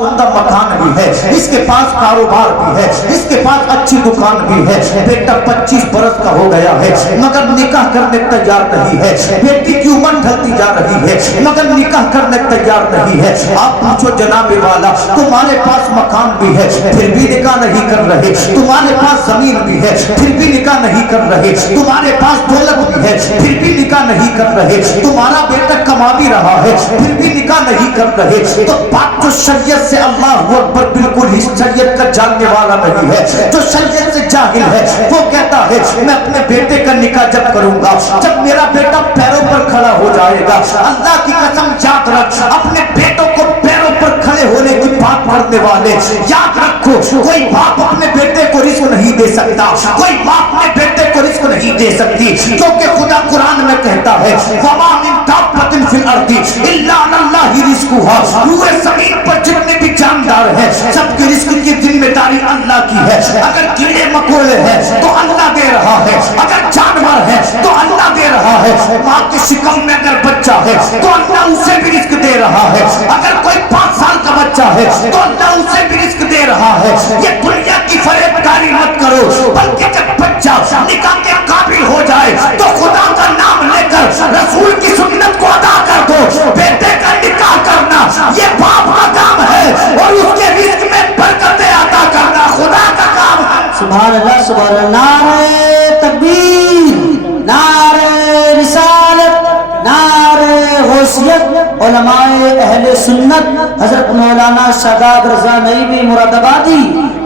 عمدہ مکان بھی ہے، اس کے پاس کاروبار بھی ہے، اس کے پاس اچھی دکان بھی ہے، بیٹا 25 برس کا ہو گیا ہے مگر نکاح کرنے تیار نہیں ہے، بیٹی کی عمر ڈھلتی جا رہی ہے مگر نکاح کرنے تیار نہیں ہے۔ آپ پوچھو جناب والا، تمہارے پاس مکان بھی ہے پھر بھی نکاح نہیں کر رہے، تمہارے پاس زمین بھی ہے پھر بھی نکاح نہیں کر رہے، تمہارے پاس دولت بھی ہے پھر بھی نکاح نہیں کر رہے، تمہارا بیٹا کما بھی رہا ہے پھر بھی نکاح نہیں کر رہے، تو بات جو شریعت سے اللہ اکبر بالکل ہی شریعت کا جاننے والا نہیں ہے، جو شریعت سے جاہل ہے وہ کہتا ہے میں اپنے بیٹے کا نکاح جب کروں گا جب میرا بیٹا پیروں پر کھڑا ہو جائے گا۔ اللہ کی قسم یاد رکھ، اپنے بیٹوں کو پیروں پر کھڑے ہونے کی بات پڑھنے والے یاد رکھو، کوئی باپ اپنے بیٹے کو رزق نہیں دے سکتا، کوئی باپ اپنے بیٹے کو رزق نہیں دے سکتی، کیونکہ خدا قرآن میں کہتا ہے وَمَا مِن دَابَّةٍ فِي الْأَرْضِ إِلَّا عَلَى اللَّهِ رِزْقُهَا، روئے زمین پر جتنے بھی جاندار ہیں سب کے رزق کی ذمہ داری اللہ کی ہے، اگر کیڑے مکوڑے ہیں تو اللہ دے رہا ہے، اگر جانور ہے تو اللہ دے رہا ہے، ماں کے شکم میں اگر بچہ ہے تو اللہ اسے بھی رزق دے رہا ہے، اگر کوئی 5 سال کا بچہ ہے تو اللہ اسے بھی رزق دے رہا ہے۔ یہ دنیا کی فریب کاری مت کرو، بلکہ جب بچہ نکاح کے قابل ہو جائے تو خدا کا نام لے کر رسول کی سنت کو ادا کر دو۔ بیٹے کا نکاح کرنا یہ باپ کا کام ہے اور اس کے رزق میں برکتیں عطا کرنا خدا کا کام ہے۔ سبحان اللہ، سبحان اللہ، نعرہ تکبیر، نعرہ رسالت، نعرہ غوثیت، علماء اہل سنت حضرت مولانا شاداب رضا نعیمی مراد آبادی،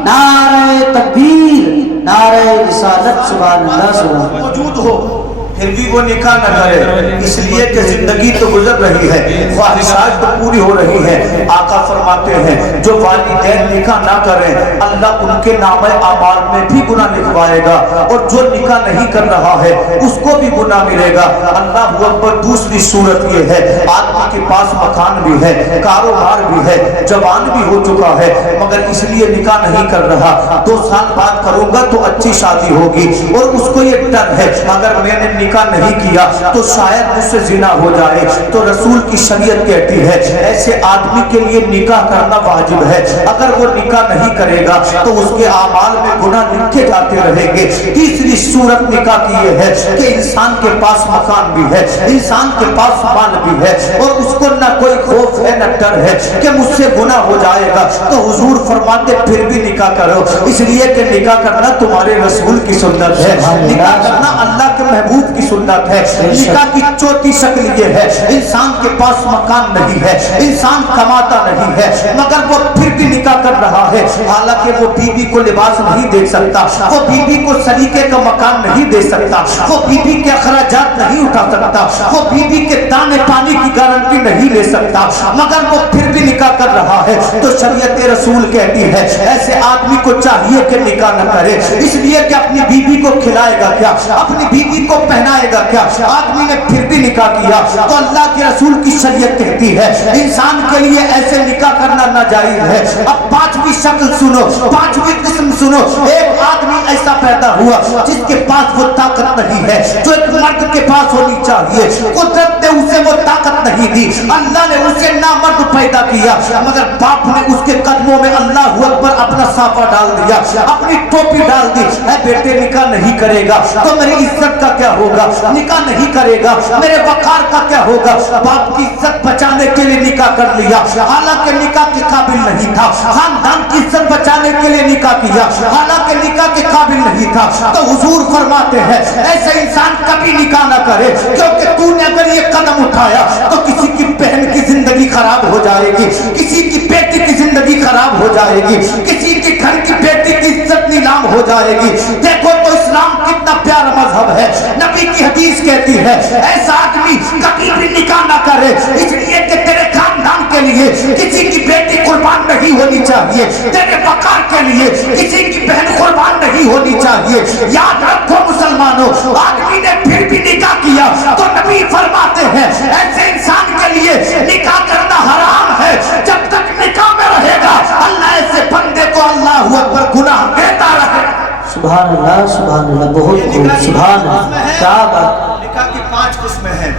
نعرہ تکبیر، نعرہ رسالت، سبحان اللہ، سبحان اللہ۔ موجود ہو پھر بھی وہ نکاح نہ کرے، اس لیے کہ زندگی تو گزر رہی ہے، خواہشات تو پوری ہو رہی ہے۔ آقا فرماتے ہیں جو والدین نکاح نہ کریں اللہ ان کے نامہ اعمال میں بھی گناہ لکھوائے گا، اور جو نکاح نہیں کر رہا ہے اس کو بھی گناہ ملے گا۔ اللہ اکبر۔ دوسری صورت یہ ہے آدمی کے پاس مکان بھی ہے، کاروبار بھی ہے، جوان بھی ہو چکا ہے مگر اس لیے نکاح نہیں کر رہا، 2 سال بعد کروں گا تو اچھی شادی ہوگی، اور اس کو یہ ڈر ہے اگر میں نے نکاح نہیں کیا تو شاید مجھ سے زنا ہو جائے، تو رسول کی شریعت کہتی ہے ایسے آدمی کے لیے نکاح کرنا واجب ہے، اگر وہ نکاح نہیں کرے گا تو اس کے اعمال میں گناہ لکھے جاتے رہیں گے۔ تیسری صورت نکاح کی یہ ہے کہ انسان کے پاس مکان بھی ہے، انسان کے پاس مال بھی ہے، اور اس کو نہ کوئی خوف ہے نہ ڈر ہے کہ مجھ سے گناہ ہو جائے گا، تو حضور فرماتے پھر بھی نکاح کرو، اس لیے کہ نکاح کرنا تمہارے رسول کی سنت ہے، نکاح کرنا اللہ کے محبوب کی سنت ہے۔ نکاح کی چوتھی شکل یہ ہے انسان کے پاس مکان نہیں ہے، انسان کماتا نہیں ہے مگر وہ پھر بھی نکاح کر رہا ہے، حالانکہ وہ بیوی کو لباس نہیں دے سکتا، وہ بیوی کو سلیقے کا مکان نہیں دے سکتا، وہ بیوی کے اخراجات نہیں اٹھا سکتا، وہ بیوی کے دانے پانی کی گارنٹی نہیں لے سکتا، مگر وہ پھر بھی نکاح کر رہا ہے، تو شریعت رسول کہتی ہے ایسے آدمی کو چاہیے کہ نکاح نہ کرے، اس لیے کہ اپنی بیوی کو کھلائے گا کیا، اپنی بیوی کو پہنائے گا کیا؟ آدمی نے پھر بھی نکاح کیا تو اللہ کے رسول کی شریعت کہتی ہے انسان کے لیے ایسے نکاح کرنا ناجائز ہے۔ اب 5ویں شکل سنو، 5ویں قسم سنو، ایک آدمی ایسا پیدا ہوا جس کے پاس وہ طاقت نہیں ہے جو ایک مرد کے پاس ہونی چاہیے، قدرت نے اسے وہ طاقت نہیں دی، اللہ نے اسے نامرد پیدا کیا، مگر باپ نے اس کے قدموں میں اللہ اکبر اپنا صافہ ڈال دیا، اپنی ٹوپی ڈال دی، اے بیٹے نکاح نہیں کرے گا تو میری عزت کا کیا ہوگا، نکاح نہیں کرے گا میرے وقار کا کیا ہوگا۔ باپ کی عزت بچانے کے لیے نکاح کر لیا، حالانکہ نکاح کے قابل نہیں تھا، خاندان کی عزت بچانے کے لیے نکاح کیا، حالانکہ نکاح کے قابل نہیں تھا، تو حضور فرماتے ہیں ایسے انسان کبھی نکاح نہ کرے، کیونکہ تو نے اگر یہ قدم اٹھایا تو کسی کی بہن کی زندگی خراب ہو جائے گی، کسی کی بیٹی کی زندگی خراب ہو جائے گی، کسی کے گھر کی بیٹی کی عزت نیلام ہو جائے گی۔ دیکھو تو اسلام کتنا پیارا مذہب ہے، نبی کی حدیث کہتی ہے ایسا آدمی کبھی بھی نکاح نہ کرے، اس لیے کہ تیرے خاندان کے لیے کسی کی بیٹی قربان نہیں ہونی چاہیے، تیرے وقار کے لیے کسی کی بہن قربان نہیں ہونی چاہیے۔ یاد رکھو مسلمانوں، آدمی نے پھر بھی نکاح کیا تو نبی فرماتے ہیں ایسے انسان کے لیے نکاح کرنا حرام ہے، جب تک نکاح میں رہے گا اللہ ایسے بندے کو اللہ اکبر گناہ دیتا رہے۔ سبحان اللہ، سبحان اللہ، بہت خوب، سبحان اللہ، کیا بات۔ نکاح کی 5 قسمیں ہیں۔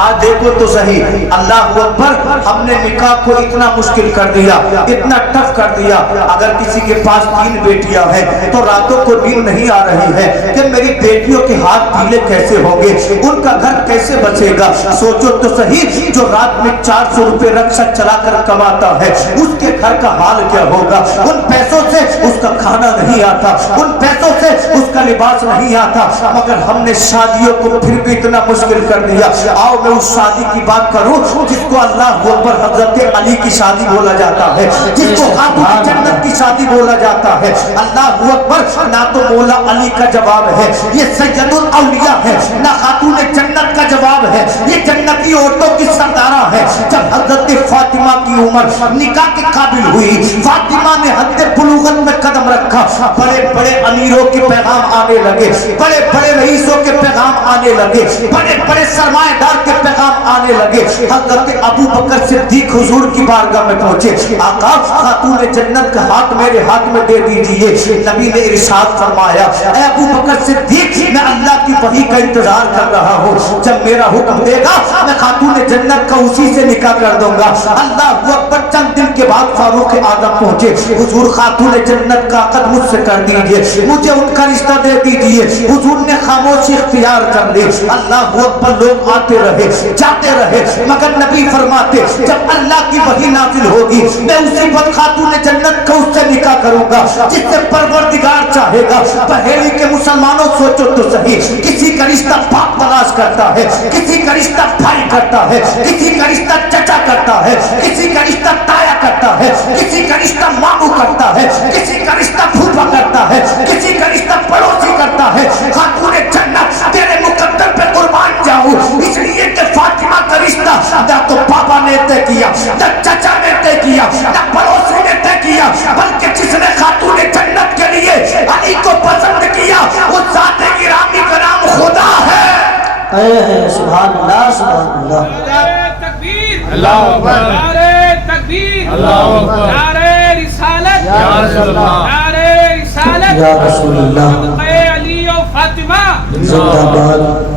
آج دیکھو تو صحیح، اللہ اکبر، ہم نے نکاح کو اتنا مشکل کر دیا، اتنا ٹف کر دیا۔ اگر کسی کے پاس 3 بیٹیاں ہیں تو راتوں کو نیند نہیں آ رہی ہے کہ میری بیٹیوں کے ہاتھ پیلے کیسے ہوں گے، ان کا گھر کیسے بچے گا۔ سوچو تو صحیح، جو رات میں 400 روپے رکشا چلا کر کماتا ہے اس کے گھر کا حال کیا ہوگا۔ ان پیسوں سے اس کا کھانا نہیں آتا، ان پیسوں سے اس کا لباس نہیں آتا، مگر ہم نے شادیوں کو پھر بھی اتنا مشکل کر دیا۔ آؤ میں اس شادی کی بات کروں جس کو اللہ اکبر حضرت علی کی شادی بولا جاتا ہے، جس کو خاتون جنت کی شادی بولا جاتا ہے۔ اللہ اکبر، نہ تو مولا علی کا جواب ہے، یہ سید الاولیاء ہے، نہ خاتون جنت کا جواب ہے، یہ جنتی عورتوں کی سردارہ ہے۔ جب حضرت فاطمہ کی عمر نکاح کے قابل ہوئی، فاطمہ نے حد بلوغت میں قدم رکھا، بڑے بڑے امیروں کے پیغام آنے لگے، بڑے بڑے رئیسوں کے پیغام آنے لگے، بڑے بڑے سرمایہ دار کے پیغام آنے لگے۔ حضرت ابو بکر صدیق حضور کی بارگاہ میں پہنچے، آقا خاتون جنت کا ہاتھ میرے ہاتھ میں دے دیجئے۔ نبی نے ارشاد فرمایا، اے ابو بکر صدیق، میں اللہ کی وحی کا انتظار کر رہا ہوں، جب میرا حکم دے گا میں خاتون جنت کا اسی سے نکاح کر دوں گا۔ اللہ اکبر، چند دن کے بعد فاروق اعظم پہنچے، حضور خاتون جنت کا عقد مجھ سے کر دیجئے، مجھے ان کا رشتہ دے دیجئے۔ حضور نے خاموشی اختیار کر لی۔ اللہ اکبر، لوگ آتے رہے جاتے رہے، مگر نبی فرماتے جب اللہ کی وحی نازل ہوگی میں اسی وقت خاتون جنت کا اس سے نکاح کروں گا جس سے پروردگار چاہے گا۔ پہیلی کے مسلمانوں، سوچو تو صحیح، کسی کا رشتہ باپ تلاش کرتا ہے، کسی کا رشتہ بھائی کرتا ہے، کسی کا رشتہ چچا کرتا ہے، کسی کا رشتہ تایا کرتا ہے، کسی کا رشتہ مامو کرتا ہے، کسی کا رشتہ پھوپھا کرتا ہے، کسی کا رشتہ پڑوسی کرتا ہے۔ خاتون جنت، تیرے مقدر پہ قربان جاؤں، اس لیے کہ فاطمہ کا رشتہ نہ تو پاپا نے طے کیا، نہ چچا نے طے کیا، نہ پڑوسی نے طے کیا، بلکہ جس نے خاتون جنت کے لیے علی کو پسند کیا اس ذات گرامی کا نام خدا ہے۔ سبحان اللہ، سبحان اللہ۔ نعرہ تکبیر، اللہ اکبر، نعرہ تکبیر، اللہ اکبر، نعرہ رسالت، یا رسول اللہ، نعرہ رسالت، یا رسول اللہ، اے علی و فاطمہ زندہ باد۔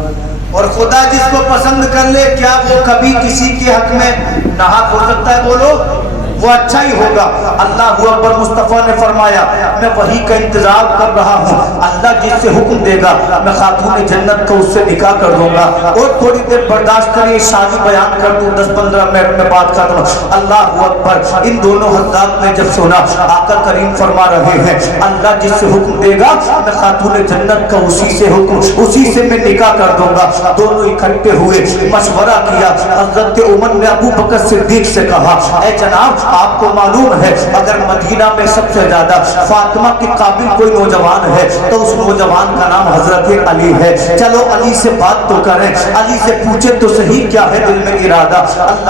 اور خدا جس کو پسند کر لے، کیا وہ کبھی کسی کے حق میں ناحق ہو سکتا ہے؟ بولو، وہ اچھا ہی ہوگا۔ اللہ اکبر، مصطفیٰ نے فرمایا میں وحی کا انتظار کر رہا ہوں، اللہ جس سے حکم دے گا میں خاتون جنت کو اس سے نکاح کر دوں گا۔ اور تھوڑی دیر برداشت کریے، شادی بیان کر دوں، 10-15 منٹ میں بات ختم۔ اللہ اکبر، ان دونوں حضرات نے جب سنا آقا کریم فرما رہے ہیں اللہ جس سے حکم دے گا میں خاتون جنت کا اسی سے میں نکاح کر دوں گا، دونوں اکٹھے ہوئے، مشورہ کیا۔ حضرت عمر نے ابو بکر صدیق سے کہا، اے جناب، آپ کو معلوم ہے اگر مدینہ میں سب سے زیادہ فاطمہ کے قابل کوئی نوجوان ہے تو اس نوجوان کا نام حضرت علی ہے، چلو علی سے بات تو کریں، علی سے پوچھے تو صحیح کیا ہے دل میں ارادہ۔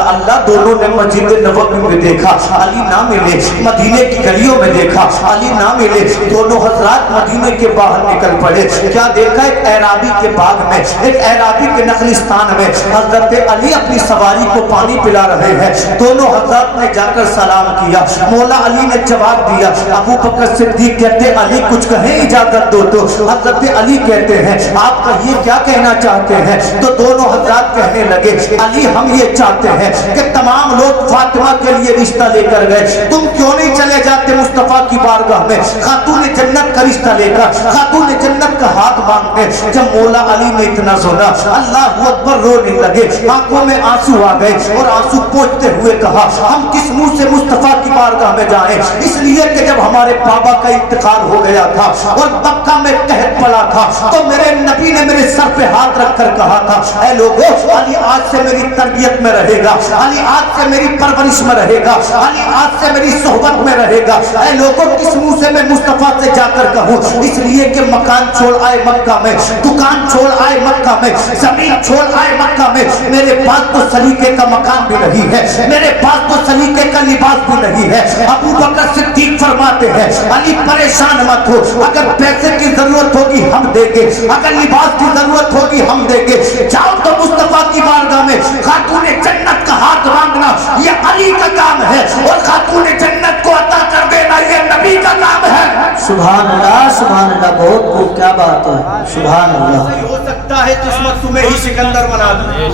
اللہ دونوں نے مسجد نبوی میں دیکھا، علی نہ ملے، مدینے کی گلیوں میں دیکھا، علی نہ ملے، دونوں حضرات مدینے کے باہر نکل پڑے۔ کیا دیکھا؟ ایک اعرابی کے باغ میں، ایک اعرابی کے نخلستان میں حضرت علی اپنی سواری کو پانی پلا رہے ہیں۔ دونوں حضرات نے جا کر سلام کیا، مولا علی نے جواب دیا۔ ابو بکر صدیق کہتے علی کچھ کہیں، اجازت دو تو۔ حضرت علی کہتے ہیں آپ کہیے کیا کہنا چاہتے ہیں؟ تو دونوں حضرات کہنے لگے علی ہم یہ چاہتے ہیں کہ تمام لوگ فاطمہ کے لیے رشتہ لے کر گئے، تم کیوں نہیں چلے جاتے مصطفیٰ کی بارگاہ میں خاتون جنت کا رشتہ لے کر، خاتون جنت کا ہاتھ مانگنے؟ جب مولا علی نے اتنا سنا اللہ اکبر رونے لگے، آنکھوں میں آنسو آ گئے اور آنسو پوچھتے ہوئے کہا ہم کس منہ سے مصطفیٰ کی بارگاہ میں جائیں؟ اس لیے کہ جب ہمارے بابا کا انتقال ہو گیا تھا اور مکہ میں قحط پڑا تھا تو میرے نبی نے میرے سر پہ ہاتھ رکھ کر کہا تھا اے لوگوں، علی آج سے میری تربیت میں رہے گا، علی آج سے میری پرورش میں رہے گا، علی آج سے میری صحبت میں رہے گا۔ اے لوگوں، کس منہ سے میں مصطفیٰ سے جا کر کہوں؟ اس لیے کہ مکان چھوڑ آئے مکہ میں، دکان چھوڑ آئے مکہ میں، زمین چھوڑ آئے مکہ میں، میرے پاس تو سلیقے کا مکان بھی نہیں ہے، میرے پاس تو سلیقے کا لباس بھی نہیں ہے۔ ابو بکر صدیق فرماتے ہیں علی پریشان مت ہو، اگر پیسے کی ضرورت ہوگی ہم دیں گے، اگر لباس کی ضرورت ہوگی ہم دیں گے، جاؤ تو مصطفیٰ کی بارگاہ میں خاتون جنت کا ہاتھ مانگنا یہ علی کا کام ہے، اور خاتون جنت کو عطا کر دینا یہ نبی کا کام ہے۔ سبحان اللہ، سبحان اللہ۔ بہت خوب، کیا بات ہے، سبحان اللہ۔ ہو سکتا ہے قسمت تمہیں ہی سکندر بنا دے۔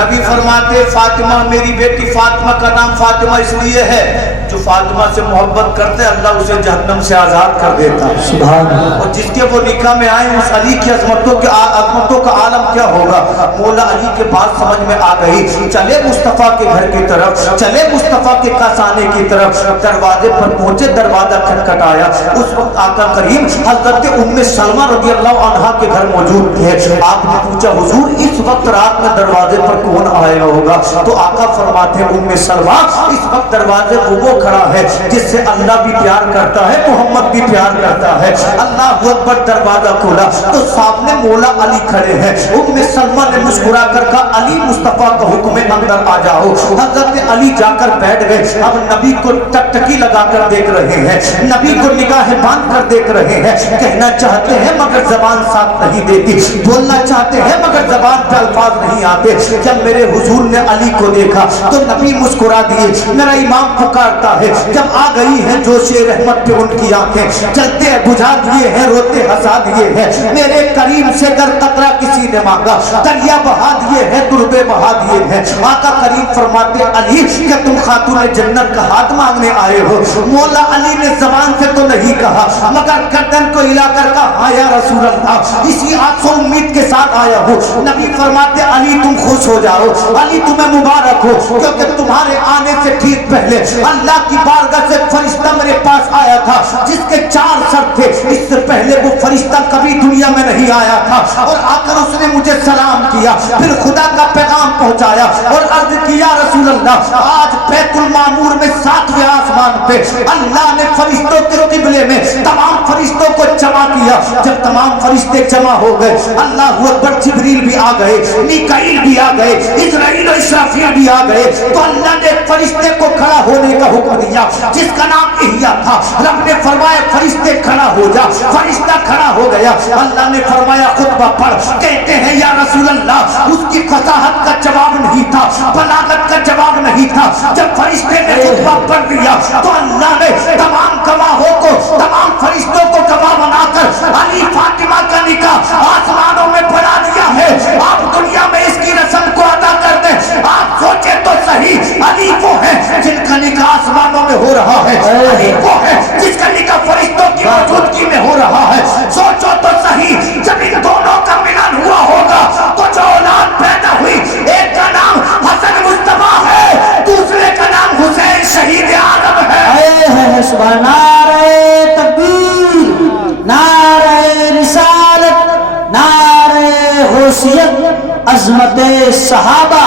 نبی فرماتے فاطمہ میری بیٹی فاطمہ کا نام فاطمہ اس لیے ہے جو فاطمہ سے محبت کرتے اللہ اسے جہنم سے آزاد کر دیتا ہے، سبحان اللہ۔ اور جس کے وہ نکاح میں آئے اس علی کی عظمتوں کا عالم کیا ہوگا۔ مولا علی کے بات سمجھ میں آ گئی، چلے مصطفیٰ کے گھر کی طرف، چلے مصطفیٰ کے کاسانے کی طرف، دروازے پر پہنچے، دروازہ کھٹکھٹایا، اس وقت آقا کریم حضرت ام سلمہ رضی اللہ عنہا کے گھر موجود تھے۔ آپ نے پوچھا حضور اس وقت رات میں دروازے پر کون آیا ہوگا؟ تو آقا فرماتے ہیں ام سلمہ اس وقت دروازے پر وہ کھڑا ہے جس سے اللہ بھی پیار کرتا ہے، محمد بھی پیار کرتا ہے۔ اللہ اکبر، دروازہ کھولا تو سامنے مولا علی کھڑے ہیں۔ ام سلمہ نے مسکرا کر کہا علی مصطفیٰ کا حکم ہے اندر آ جاؤ۔ حضرت علی جا کر بیٹھ گئے، اب نبی کو ٹکٹکی لگا کر دیکھ رہے ہیں، نبی کو نگاہیں باندھ کر دیکھ رہے ہیں، کہنا چاہتے ہیں مگر زبان ساتھ نہیں دیتی، بولنا چاہتے ہیں مگر زبان پہ الفاظ نہیں آتے۔ جب میرے حضور نے علی کو دیکھا تو نبی مسکرا دیے، میرا امام پکارتا ہے، جب آ گئی ہے جوش رحمت پہ ان کی آنکھیں، چلتے بجھا دیے ہیں، روتے ہنسا دیے ہیں، میرے کریم سے گر قطرہ کسی نے مانگا، دریا بہا دیے ہیں، دربے بہا دیے ہیں۔ آقا کریم فرماتے علی کہ تم خاتون جنت کا ہاتھ مانگنے آئے ہو۔ مولا علی نے زبان سے تو نہیں کہا مگر گردن کو ہلا کر کہا ہاں یا رسول اللہ، اسی آس و امید کے ساتھ آیا ہوں۔ نبی فرماتے علی تم خوش ہو جاؤ، علی تمہیں مبارک ہو، کیونکہ تمہارے آنے سے ٹھیک پہلے اللہ کی بارگاہ سے فرشتہ میرے پاس آیا تھا جس کے 4 سر تھے، اس سے پہلے وہ فرشتہ کبھی دنیا میں نہیں آیا تھا، اور آ کر اس نے مجھے سلام کیا، پھر خدا کا پیغام پہنچایا اور عرض کیا رسول اللہ آج بیت المعمور میں 7ویں آسمان پہ اللہ نے فرشتوں کے قبلے میں تمام فرشتوں کو جمع کیا۔ جب تمام فرشتے جمع ہو گئے، اللہ اکبر، جبریل بھی آ گئے، میکائیل بھی آ گئے، اسرائیل و اسرافیل بھی آ گئے، تو اللہ نے فرشتے کو کھڑا ہونے کا حکم دیا جس کا نام احیا تھا۔ رب نے فرمایا فرشتے کھڑا ہو جا، فرشتہ کھڑا ہو گیا۔ اللہ نے فرمایا خطبہ پڑھ، کہتے ہیں یا رسول اللہ اس کی فصاحت کا جواب نہیں تھا، بلاغت کا جواب نہیں تھا۔ جب فرشتے نے خطبہ پڑھ دیا تو اللہ نے تمام گواہوں کو، تمام فرشتوں کو گواہ بنا کر علی فاطمہ کا نکاح آسمانوں میں پڑھا دیا ہے۔ آپ دنیا میں اس کی رسم کو ادا کر دیں، آپ سوچیں تو صحیح، علی وہ ہے جن کا نکاح آسمانوں میں ہو رہا ہے، علی وہ ہے جس کا نکاح فرشتوں کی موجودگی میں ہو رہا ہے۔ سوچو تو صحیح، جب ان دونوں کا ملن ہوا ہوگا تو جو اولاد پیدا ہوئی، ایک کا نام حسن مصطفیٰ ہے، دوسرے کا نام حسین شہید عالم ہے۔ سبحان نعرہ تکبیر، نعرہ رسالت، نعرہ غوثیت، عظمت صحابہ،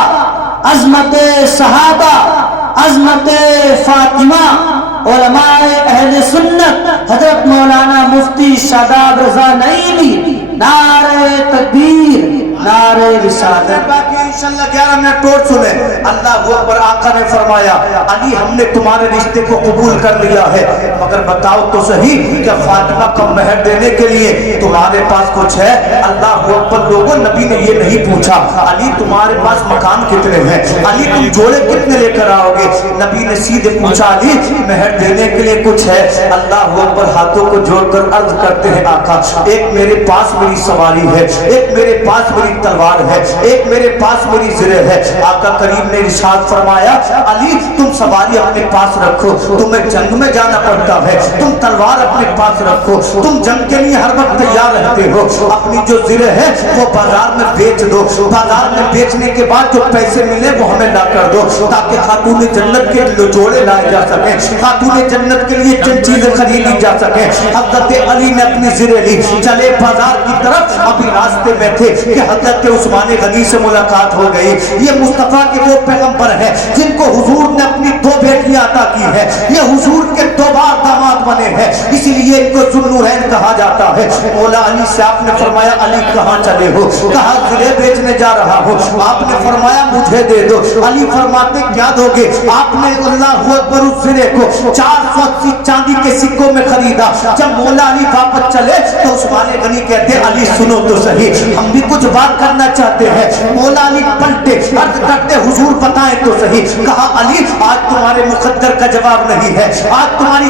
عظمت صحابہ، عظمت فاطمہ، علماء اہل سنت حضرت مولانا مفتی شاداب رضا نعیمی، نعرہ تکبیر، نعرہ رسالت۔ باقی انشاءاللہ 11 منٹ ٹوٹ سنیں۔ اللہ اکبر، آقا نے فرمایا علی ہم نے تمہارے رشتے کو قبول کر لیا ہے، مگر بتاؤ تو صحیح کیا فاطمہ کا مہر دینے کے لیے تمہارے پاس کچھ ہے؟ اللہ اکبر، لوگوں نبی نے یہ نہیں پوچھا علی تمہارے پاس مکان کتنے ہیں، علی تم جوڑے کتنے لے کر آؤ گے، نبی نے سیدھے پوچھا علی مہر دینے کے لیے کچھ ہے؟ اللہ اکبر، ہاتھوں کو جوڑ کر عرض کرتے ہیں آقا ایک میرے پاس میری سواری ہے، ایک میرے پاس میری تلوار ہے، ایک میرے پاس میری زرہ ہے۔ آقا کریم نے ارشاد فرمایا علی تم سواری اپنے پاس رکھو، تمہیں جنگ میں جانا پڑتا ہے، تم تلوار اپنے پاس رکھو، تم جنگ کے لیے ہر وقت تیار رہتے ہو، اپنی جو زرہ ہے وہ بازار میں بیچ دو، بازار میں بیچنے کے بعد جو پیسے ملے وہ ہمیں لا کر دو تاکہ خاتون جنت کے جوڑے لائے جا سکیں، خاتون جنت کے لیے چند چیزیں خریدی جا سکیں۔ حضرت علی نے اپنی زرہ لی، چلے بازار کی طرف، ابھی راستے میں تھے کہ حضرت عثمان غنی سے ملاقات ہو گئی۔ یہ مصطفیٰ کے وہ پیغمبر ہیں جن کو حضور نے اپنی 2 بیٹیاں عطا کی ہے، یہ حضور کے 2 بار داماد بنے ہیں، اسی لیے ان کو ذوالنورین کہا جاتا ہے۔ مولا علی سے آپ نے فرمایا علی کہاں چلے ہو؟ کہا زرے بیچنے جا رہا ہو۔ آپ نے فرمایا مجھے دے دو۔ علی فرماتے کیا دو گے؟ آپ نے اللہ اکبر اس زرے کو 480 چاندی کے سکوں میں خریدا۔ جب مولا علی واپس چلے تو عثمان غنی کہتے علی سنو تو صحیح، ہم بھی کچھ بات کرنا چاہتے ہیں۔ مولا علی پلٹے، عرض کرتے حضور بتائیں تو صحیح۔ کہا علی آج تمہارے مقدر کا جواب نہیں ہے، آج تمہاری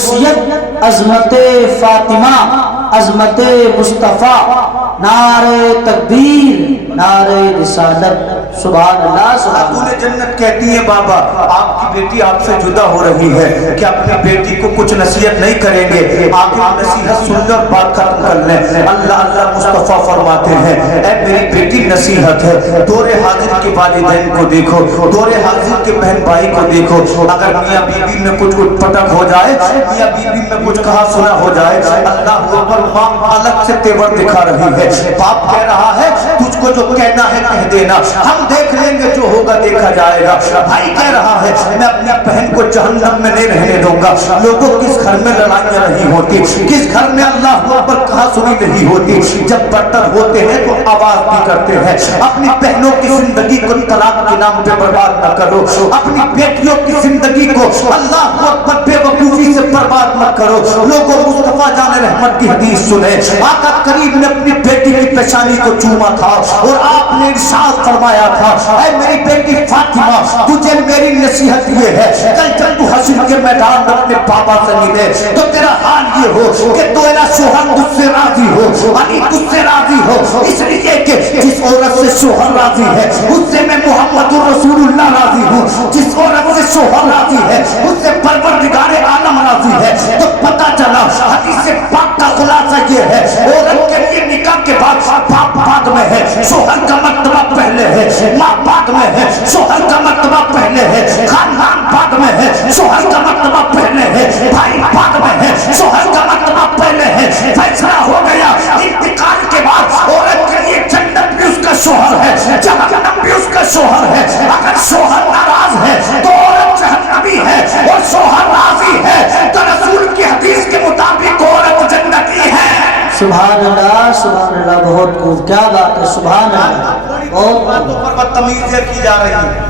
غوثیت، عظمت فاطمہ، عظمت مصطفیٰ، نعرہ تکبیر، نعرہ رسالت۔ سبحان اللہ سبحان اللہ۔ خاتون جنت کہتی ہیں بابا آپ کی بیٹی آپ سے جدا ہو رہی ہے، کہ اپنی بیٹی کو کچھ نصیحت نہیں کریں گے، آپ نصیحت سن لیں اور بات ختم کر لیں۔ اللہ اللہ مصطفیٰ فرماتے ہیں اے میری بیٹی نصیحت ہے، دور حاضر کے والدین کو دیکھو، دور حاضر کے بہن بھائی کو دیکھو، اگر میاں بیوی میں کچھ اٹھ پٹک ہو جائے، میاں بیوی میں کچھ کہا سنا ہو جائے، اللہ اکبر، ماں الگ سے تیور دکھا رہی ہے، باپ کہہ رہا ہے تجھ کو جو کہنا ہے کہہ دینا، ہم دیکھ لیں گے جو ہوگا دیکھا جائے گا۔ بھائی کہہ رہا ہے میں اپنی بہن کو جہنم میں نہیں رہنے دوں گا۔ لوگوں کس گھر میں لڑائیاں نہیں ہوتی، کس گھر میں اللہ اکبر کہا سنی نہیں ہوتی، جب برتن ہوتے ہیں تو آواز بھی کرتے ہیں۔ اپنی بہنوں کی زندگی کو طلاق کے نام پہ برباد نہ کرو، اپنی بیٹیوں کی زندگی کو اللہ اکبر بے وقوفی سے برباد مت کرو۔ لوگوں مصطفیٰ جان رحمت کی حدیث سنے، آقا کریم نے اپنی بیٹی کی پیشانی کو چوما تھا اور آپ نے ارشاد فرمایا تھا اے میری بیٹی فاطمہ تجھے میری نصیحت یہ ہے، کل جب تو حشر کے میدان میں اپنے بابا سے ملے تو تیرا حال یہ ہو کہ تیرا شوہر تجھ سے راضی ہو، علی تجھ سے راضی ہو، اس لیے کہ جس عورت سے شوہر راضی ہے اس سے میں محمد رسول اللہ راضی ہوں، جس عورت سے شوہر راضی ہے اس سے پروردگار عالم راضی ہے۔ تو پتہ چلا حدیث پاک کا خلاصہ یہ ہے عورت کے لیے نکاح کے بعد باپ بعد میں ہے، شوہر کا مرتبہ پہلے ہے، ماں بعد میں ہے، شوہر کا مرتبہ پہلے ہے، خاندان بعد میں ہے، شوہر کا مرتبہ پہلے ہے، بھائی بعد میں ہے، شوہر کا مرتبہ پہلے ہے۔ فیصلہ ہو گیا انتقال کے بعد عورت کے لیے جنت بھی اس کا شوہر ہے، جہنم بھی اس کا شوہر ہے۔ اگر شوہر ناراض ہے تو عورت جہنمی ہے، اور شوہر راضی ہے تو رسول کی حدیث کے مطابق عورت جنتی ہے۔ سبحان اللہ سبحان اللہ، بہت خوب، کیا بات ہے، سبحان اللہ۔ اور باتوں پر بدتمیزیاں کی جا رہی ہیں،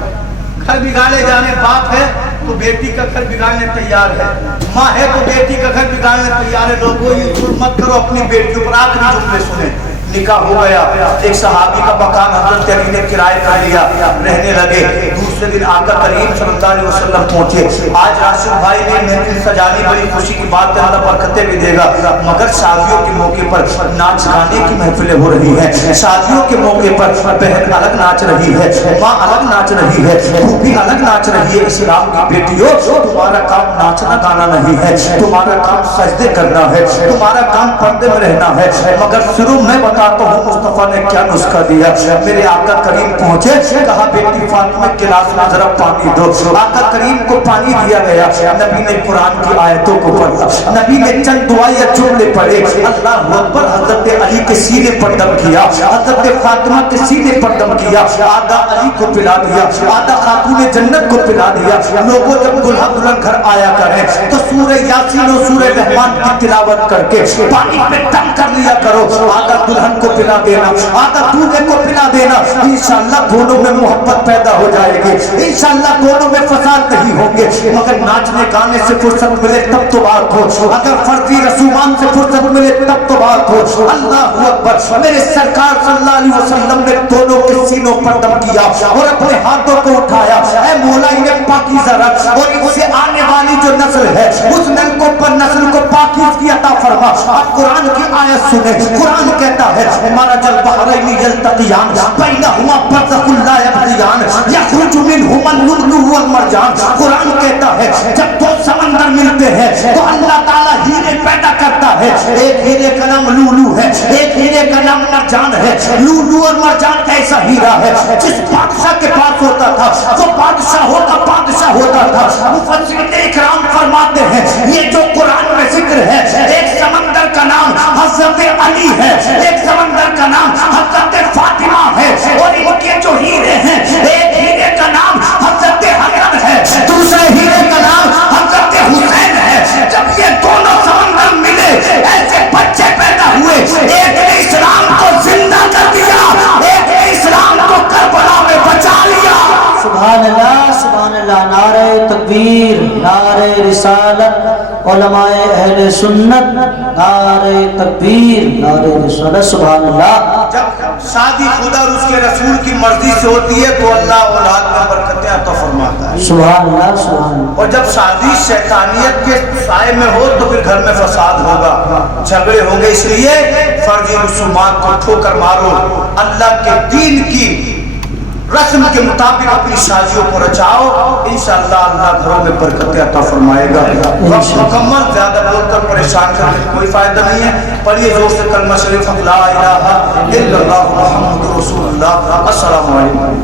گھر بگاڑے جانے، باپ ہے تو بیٹی کا گھر بگاڑنے تیار ہے، ماں ہے تو بیٹی کا گھر بگاڑنے تیار ہے۔ لوگوں یہ ظلم مت کرو اپنی بیٹیوں پر۔ آخری جملے سنیں، نکاح ہو گیا، ایک صحابی کا مکان حضرت علی نے کرائے کر لیا، رہنے لگے۔ دوسرے دن آقا کریم صلی اللہ علیہ وسلم پہنچے۔ آج راشد بھائی نے محفل سجانی، بڑی خوشی کی بات ہے، اللہ برکتیں بھی دے گا، مگر شادیوں کے موقع پر ناچ گانے کی محفلیں ہو رہی ہیں۔ شادیوں کے موقع پر بہن الگ ناچ رہی ہے، ماں الگ ناچ رہی ہے، پھوپھی الگ ناچ رہی ہے۔ اسلام کی بیٹیوں تمہارا کام ناچنا گانا نہیں ہے، تمہارا کام سجدے کرنا ہے، تمہارا کام پردے میں رہنا ہے۔ مگر شروع میں بتاتا ہوں مصطفیٰ نے کیا نسخہ دیا۔ میرے آقا کریم پہنچے، کہا بیٹی فاطمہ گلاس میں ذرا پانی دو۔ آقا کریم کو پانی دیا گیا، نبی نے قرآن کی آیتوں کو پڑھا، نبی نے چند دعائیں جملے پڑھے، اللہ اکبر، حضرت علی کے سینے پر دم کیا، حضرت فاطمہ کے سینے پر دم کیا، آدھا علی کو پلا دیا، آدھا خاتون جنت کو پلا دیا۔ لوگوں جب دلہا دلہن گھر آیا کریں تو سورہ یاسین و سورہ رحمان کی تلاوت کر کے پانی پہ دم کر لیا کرو، آدھا دلہن کو پلا دینا، آدھا دودھے کو پلا دینا، انشاءاللہ دونوں میں محبت پیدا ہو جائے گی، انشاءاللہ دونوں میں فساد نہیں ہوں گے۔ مگر ناچنے گانے سے فرصت ملے تب تو بات ہو، اگر فرضی رسومان سے فرصت ملے تب تو بات ہو۔ اللہ اکبر، میرے سرکار صلی اللہ علیہ وسلم نے دونوں کے سینوں پر دم کیا اور اپنے ہاتھوں کو اٹھایا، اے مولا انہیں پاکیزہ رکھ، اور ان سے آنے والی جو نسل ہے اس نسل کو پاکیزگی عطا فرما۔ اب قرآن کی آیت سنیں، قرآن کہتا ہے مرج البحرین یلتقیان بینہما برزخ لا یبغیان یخرج منہما اللؤلؤ والمرجان۔ قرآن کہتا ہے جب دو سمندر ملتے ہیں تو اللہ تعالیٰ ہیرے پیدا کرتا ہے، ایک ہیرے کا نام لولو ہے، ایک ہیرے کا نام مرجان ہے۔ لولو اور مرجان ایسا ہیرا ہے جس بادشاہ کے پاس ہوتا تھا وہ بادشاہ ہوتا تھا۔ مفسرین اکرام فرماتے ہیں یہ جو قرآن میں ذکر ہے، ایک سمندر کا نام حضرت علی ہے، ایک سمندر کا نام حضرت فاطمہ ہے، اور ان کے جو ہیرے ہیں ایک ہیرے کا نام حضرت حسن ہے، دوسرے ہیرے کا نام حضرت حسین ہے۔ جب یہ دونوں سمندر ملے ایسے بچے پیدا ہوئے، ایک نے اسلام کو زندہ کر دیا، ایک نے اسلام کو کربلا میں بچا لیا۔ سبحان اللہ سبحان اللہ، نعرہ تکبیر۔ نعرہ رسالت، علماء اہل سنت، نعرہ تکبیر، نعرہ رسالت، سبحان اللہ۔ جب شادی خدا اور اس کے رسول کی مرضی سے ہوتی ہے تو اللہ اولاد میں برکتیں عطا فرماتا ہے، سبحان اللہ، سبحان اللہ۔ اور جب شادی شیطانیت کے سائے میں ہو تو پھر گھر میں فساد ہوگا، جھگڑے ہوں گے۔ اس لیے فرضی رسومات کو ٹھوکر مارو، اللہ کے دین کی رسم کے مطابق اپنی شادیوں کو رچاؤ، انشاءاللہ اللہ گھروں میں برکتیں عطا فرمائے گا۔ وقت مکمل، زیادہ بول کر پریشان کرنے کا کوئی فائدہ نہیں ہے۔ پڑھیے زور سے کلمہ شریف، لا الہ الا اللہ محمد رسول اللہ۔ السلام علیکم۔